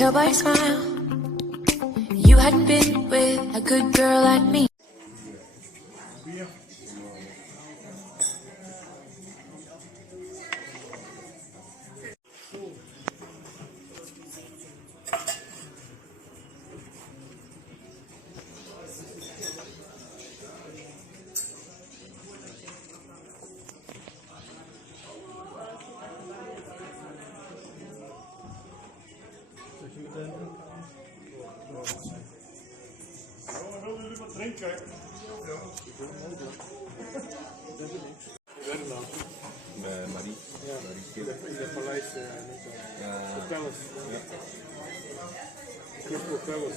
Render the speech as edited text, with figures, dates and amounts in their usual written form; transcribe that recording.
tell by your smile you hadn't been with a good girl like me. Willen jullie wat drinken? Ja. Marie. Ja, in de paleis. Vertel eens. Vertel eens.